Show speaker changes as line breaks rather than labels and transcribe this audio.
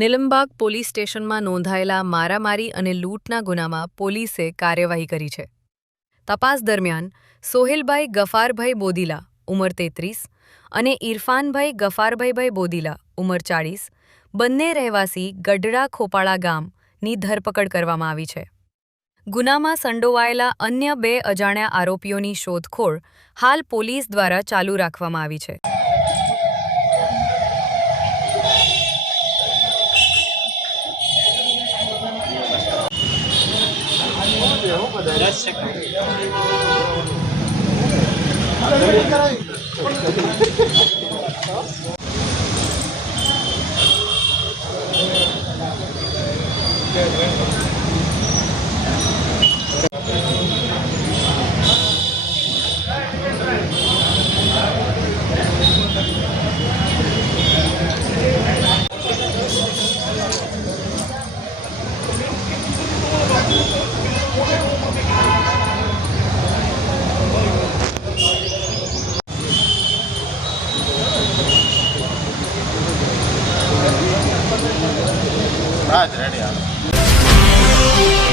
Nilambag police સ્ટેશનમાં નોંધાયેલા મારામારી અને લૂંટના ગુનામાં પોલીસે કાર્યવાહી કરી છે. તપાસ દરમિયાન સોહેલભાઈ ગફારભાઈ બોદીલા, ઉંમર તેત્રીસ, અને ઇરફાનભાઈ ગફારભાઈભાઈ બોદીલા, ઉંમર ચાળીસ, બંને રહેવાસી ગઢડા ખોપાળા ગામની ધરપકડ કરવામાં આવી છે. ગુનામાં સંડોવાયેલા અન્ય બે અજાણ્યા આરોપીઓની શોધખોળ હાલ પોલીસ દ્વારા ચાલુ રાખવામાં આવી છે.
હા ah, né, direto.